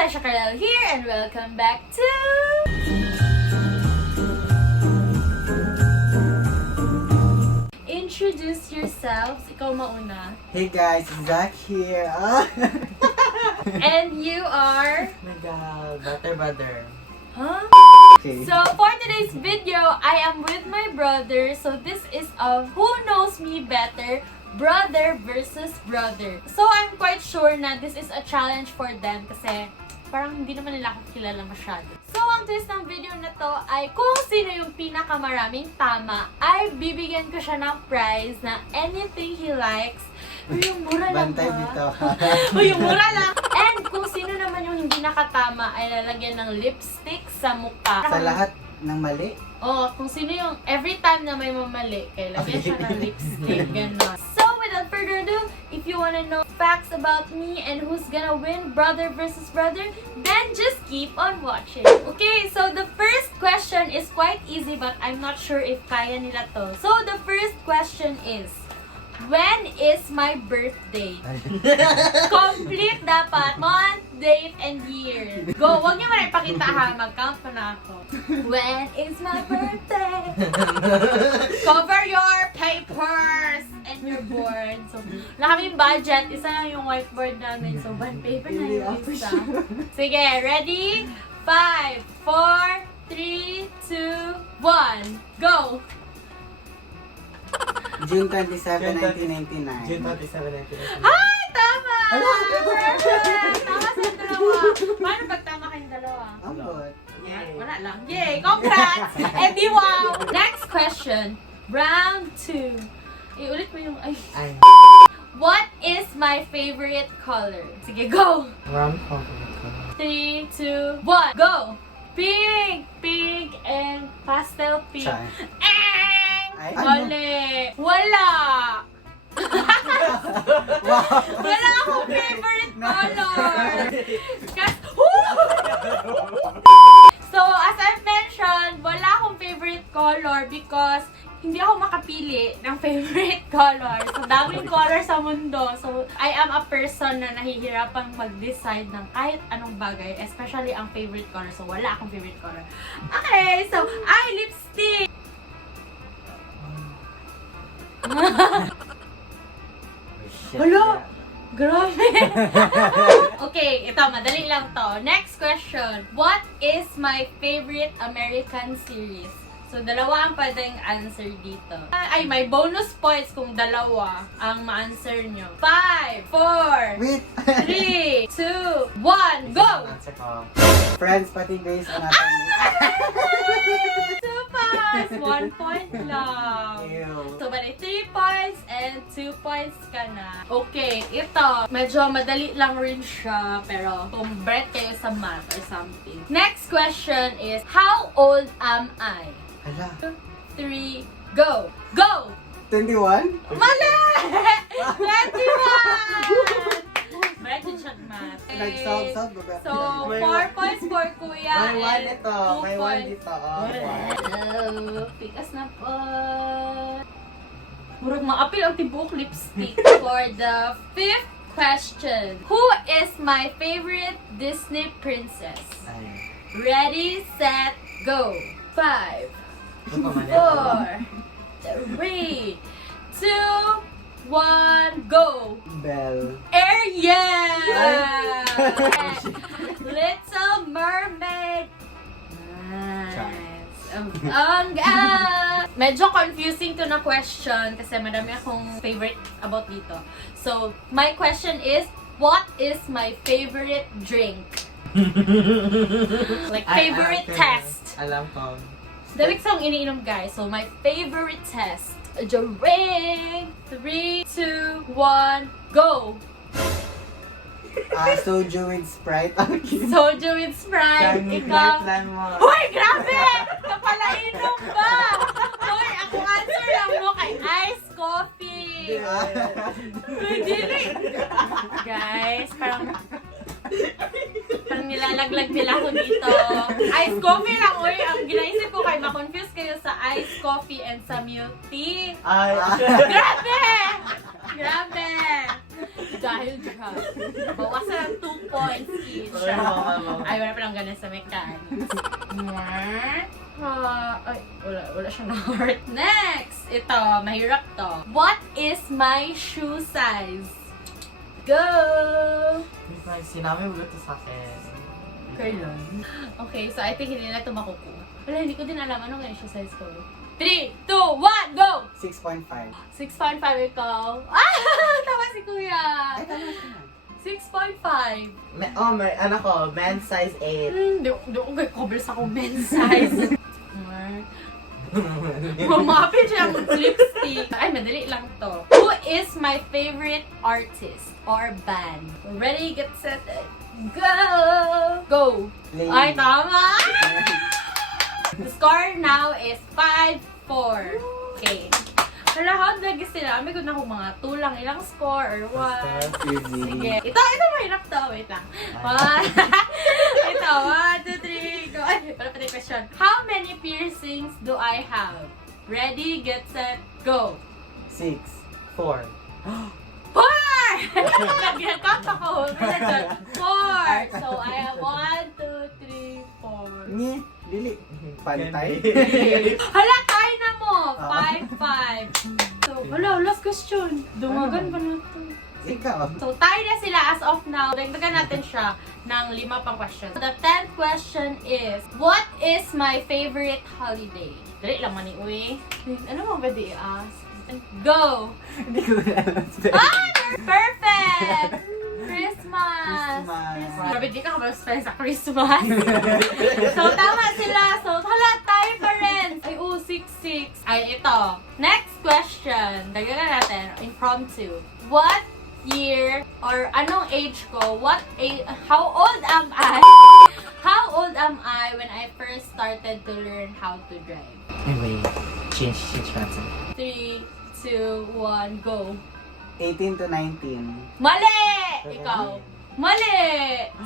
ELISHA CARLISLE here and welcome back to... Introduce yourselves. Ikaw mauna. Hey guys, Zach here. And you are... Brother. Huh? Okay. So for today's video, I am with my brother. So this is of Who Knows Me Better, Brother versus Brother. So I'm quite sure na this is a challenge for them kasi parang hindi naman nila ako kilala masyado. So ang twist ng video na to ay kung sino yung pinakamaraming tama ay bibigyan ko siya ng prize na anything he likes. Yung mura lang Bantay dito. yung mura lang. And kung sino naman yung hindi nakatama ay lalagyan ng lipstick sa mukha. Sa lahat ng mali? Kung sino yung every time na may mamali, kaya lagyan siya ng lipstick, gano'n. So, without further ado, if you wanna know facts about me and who's gonna win, brother versus brother, then just keep on watching. Okay, so the first question is quite easy but I'm not sure if kaya nila to. So, the first question is, when is my birthday? Complete dapat. Month, date, and year. Go! Huwag niyo man ipakita ha. Mag-count pa na ako. When is my birthday? Cover your papers and your board. So, wala kaming budget. Isa lang yung whiteboard namin. So, bond paper na yung isa. Sige, ready? 5, 4, 3, 2, 1. Go! June 27, 1999. June 27, 1999. Hi! Tama! Perfect! Tama sa dalawa. Paano pag tama kayong dalawa? Ambot. Yeah, wala lang. Yay! Congrats! Eh di wow! Next question. Round 2. Ulit mo yung... Ay. What is my favorite color? Sige, go! Round compliment ko. 3, 2, 1, go! Pink! Pink and pastel pink. Char. Ay, ano? Mali! Wala! Wow! Wala akong favorite color! So, as I've mentioned, wala akong favorite color because hindi ako makapili ng favorite color. So, daming color sa mundo. So, I am a person na nahihirapang mag-decide ng kahit anong bagay, especially ang favorite color. So, wala akong favorite color. Okay, so, lipstick! Hala! Grabe! Okay, ito, madali lang to. Next question. What is my favorite American series? So, dalawa ang pwedeng answer dito. Ay, may bonus points kung dalawa ang ma-answer nyo. 5, 4, Wait! 3, 2, 1, go! Answer ko. Friends, pati Grey's Anatomy. 2 points! 1 point lang. Ew. So, bali 3 points and 2 points ka na. Okay, ito. Medyo madali lang rin siya, pero kung break kayo sa math or something. Next question is, how old am I? Hala. 2, 3, go! Go! 21? Mali! 21! Medyo siya math. Nag-solve ba? So, 4 points for Kuya May one and dito. 2 May one points. dito. Pikas na po. Murag maapil ang tibuok lipstick. For the 5th question. Who is my favorite Disney princess? Ay. Ready, set, go! 5, 4, 3, 2, 1, go! Belle. Ariel! Little Mermaid! Nice! Medyo confusing to na question kasi madami akong favorite about dito. So, my question is, what is my favorite drink? Like, favorite test. Alam ko. Dami ko iniinom, guys. So, my favorite test. Drink! 3, 2, 1, go! Soju with Sprite. Soju with Sprite. Chinese Ikaw. plan mo. Hoy, grabe! Kapalainom ba? Hoy, ako answer lang mo kay iced coffee. Dili. Guys, parang nilalaglag nila ako dito. Iced coffee lang, oy. Ang ginaisip ko kay ma-confuse kayo sa iced coffee and sa milk tea. Ay. Grabe! Grabe! Dahil drop. Bawasan ng 2 points each. Ay, wala pa lang ganun sa mechanics. Ay, wala siya na heart. Next! Ito, mahirap to. What is my shoe size? Go! Sinami mo ito sa akin. Kailan? Okay, so I think hindi na ito makukuha. Wala, hindi ko din alam ano ganun shoe size ko. 3, 2, 1, go! 6.5. 6.5 ikaw. Tama si Kuya! Ay, tama siya. 6.5. May ano ko, men's size 8. Hindi ko kay covers ako men's size. Mamapin siya ang lipstick. Ay, madali lang to. Who is my favorite artist or band? Ready, get set, go! Go! Lady. Ay, tama! The score now is 5-4. Okay. Hala, how lagi sila? May good na kung mga 2 lang ilang score or 1. Sige. Ito mahirap to. Wait lang. 1. Ito, 1, 2, 3, go. Ay, wala pa tayo question. How many piercings do I have? Ready, get set, go. 6, 4. 4! Nag-count ako. 4. So, I have 1, 2, 3, 4. Ni, dili. Pantay. Hala, tayo na mo! 5-5. So, hala, last question. Dumagan pa na ito. Ikaw. So, tayo na sila as of now. Dagdagan natin siya ng 5 pang questions. The 10th question is, what is my favorite holiday? Dali lang mani, uy. Ano mo ba di-ask? Go! Hindi ko alam. Perfect! Christmas! Grabe, di ka spend sa Christmas. So, tama sila. So, hala, tayo pa rin. Ay, 6-6. Ay, ito. Next question. Dagdagan natin. Impromptu. What year or anong age ko? How old am I? How old am I when I first started to learn how to drive? Anyway, change answer. 3, 2, 1, go. 18 to 19. Mali! Ikaw. Mali!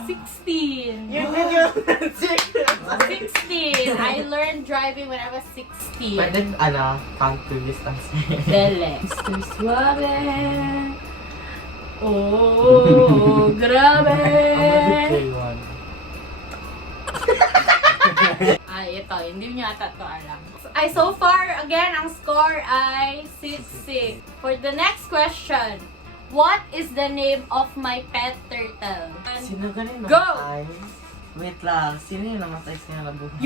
16. You did your 16. I learned driving when I was 16. Pwede, count previous answer. Dele. Mr. Suave. Oh, grabe. K1. Ay, ito. Hindi nyo ata ito alam. Ay, so far, again, ang score ay 6-6. For the next question, what is the name of my pet turtle? Sino galing Go! namatay? Wait lang, sino yung namatay siya na buhay?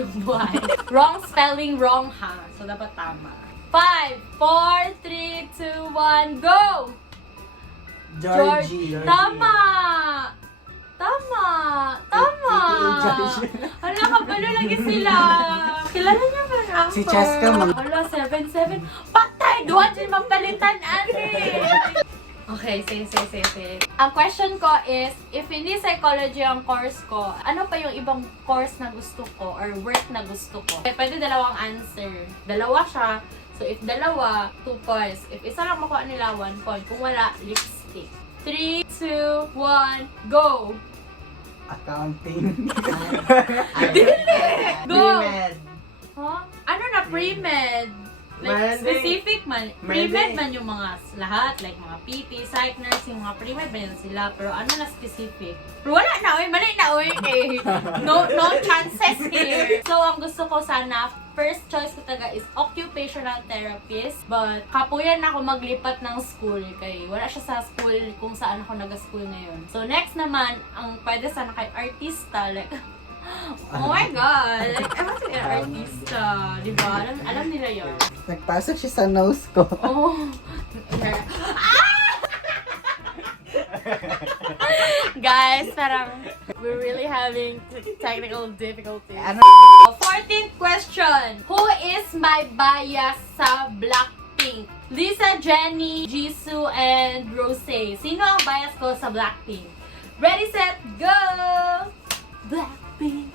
Yung buhay. Wrong spelling, wrong ha. So, dapat tama. 5, 4, 3, 2, 1, go! Georgie. Tama! Georgie. Hala, kabalo lagi sila. Kilala niya ba na ako? Si Cheska, Hala, 7-7. Patay! Duwan din mapalitan, ate! Okay, sige. Ang question ko is, if hindi psychology ang course ko, ano pa yung ibang course na gusto ko or work na gusto ko? Okay, pwede dalawang answer. Dalawa siya. So, if dalawa, 2 points. If isa lang makuha nila, 1 point. Kung wala, lipstick. 3, 2, 1, go! Accounting. Dili! Go! Pre-med. Huh? Ano na pre-med? Like, Meding. specific man. Pre-med Meding. man yung mga lahat. Like, mga PT, psych nurse, yung mga pre-med ba yun sila. Pero ano na specific? Pero wala na, uy. Mali na, uy. Eh. No chances here. So, ang gusto ko sana, first choice ko talaga is occupational therapist. But, kapuyan na ako maglipat ng school. Kaya wala siya sa school kung saan ako nag-school ngayon. So, next naman, ang pwede sana kay artista. Like, oh my God! Like, I want to be an artista. Diba? Alam nila yun. Nagpasok siya sa nose ko. Oh! Guys, parang we're really having technical difficulties. 14th question. Who is my bias sa Blackpink? Lisa, Jennie, Jisoo, and Rosé. Sino ang bias ko sa Blackpink? Ready, set, go! Blackpink,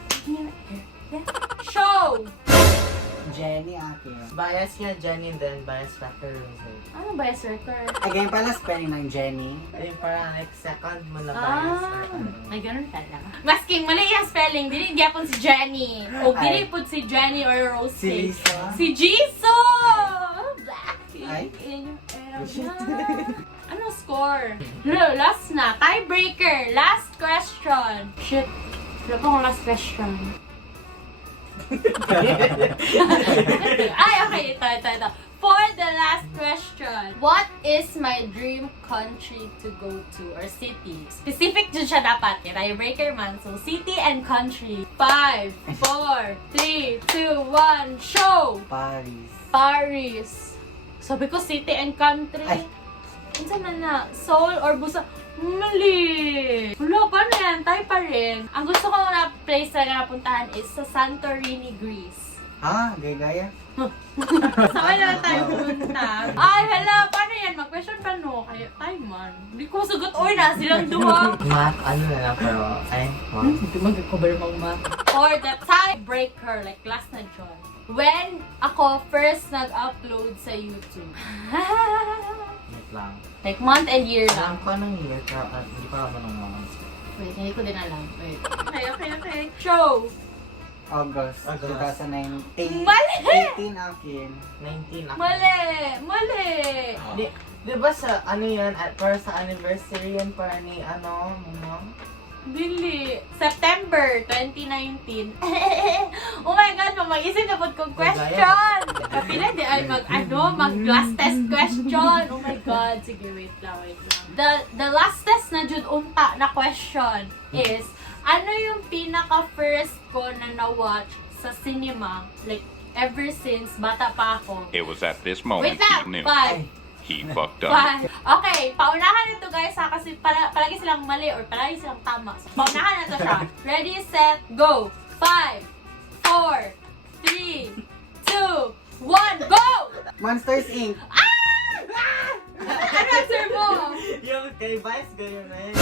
show! Jenny akin. Bias niya, Jenny, then bias factor Rosé. Ano bias record? Again pala spelling ng Jenny. Ayun, parang like second mo na bias. Ay, ganun pala. Masking mali yung spelling, dili gyapon si Jenny. O dili pud si Jenny or Rosé. Si Lisa. Si Jisoo! Ay. Blackpink in your era. Ano score. Last na. Tiebreaker. Last question. Shit. Wala pa akong last question. Ay, okay. Ito. For the last question, what is my dream country to go to or city? Specific dyan siya dapat. Tiebreaker man. So, city and country. 5, 4, 3, 2, 1, show! Paris. Sabi ko city and country. Ay. Saan na? Seoul or Busan? Mali! Wala, paano yan? Tayo pa rin. Ang gusto ko na place na napuntahan is sa Santorini, Greece. Gaya-gaya. Saan na tayo pumunta? Ay, hala, paano yan? Mag-question pa no? Kaya tayo man. Hindi ko sugot. Uy, na silang duha. Math, ano na lang, pero, Hindi mag-cover mo math. For the tiebreaker, like last na John. When ako first nag-upload sa YouTube. wait lang. Like month and year Alam lang. ko anong year, pero hindi pa naman ng mga. Wait, hindi ko din alam. Wait. Okay. Show! August 2019. Mali! 18 akin. 19 ako. Mali! Di ba sa, ano yan, para sa anniversary yan, para ni, ano, mga? Dili. September 2019. Oh my God, mag-isip na po kong question. Kapila di ay mag-last test question. Oh my God. Sige, wait lang. The last test na jud unta na question is, ano yung pinaka-first ko na na-watch sa cinema, like, ever since bata pa ako? It was at this moment Wait lang! he knew 5, he fucked up. 5. Okay, paunahan nito guys ha, kasi palagi silang mali or palagi silang tama. So, paunahan na to siya. Ready, set, go! 5, 4, 3, 2, 1, go! Monsters Inc. Ano answer mo? Yung kay Vice, ganyan na yun.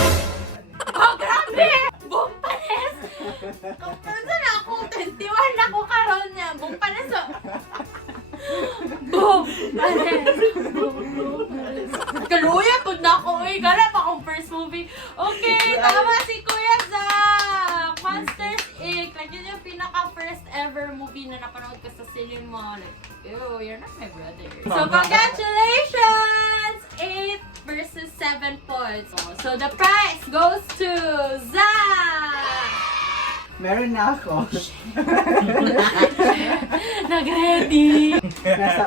Oh, grabe! Bumpanes! Kung na ako, 21 na ako karon niya. Bumpanes o... Bumpanes! Kaluya po na ako. Uy, gala pa akong first movie. Okay, tama si Kuya Zach! Monsters Inc. Like, yun yung pinaka-first ever movie na napanood ko sa cinema. Like, ew, you're not my brother. So, congratulations! 8 versus 7 points. So, the prize goes to Zach! Meron na ako. Nag-ready!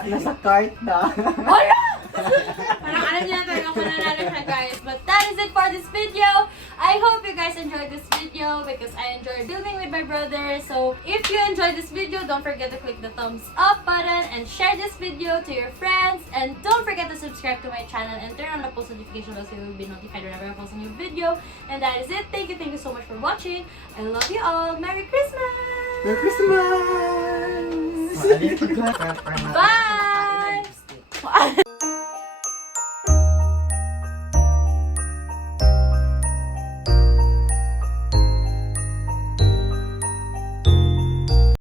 Nasa cart na. Wala! Parang alam niyo na tayo kung nanalo siya guys. But that is it for this video. I hope you guys enjoyed this video because I enjoyed filming with my brother. So if you enjoyed this video, don't forget to click the thumbs up button and share this video to your friends. And don't forget to subscribe to my channel and turn on the post notification bell so you will be notified whenever I post a new video. And that is it. Thank you so much for watching. I love you all. Merry Christmas! Merry Christmas! Bye! Bye!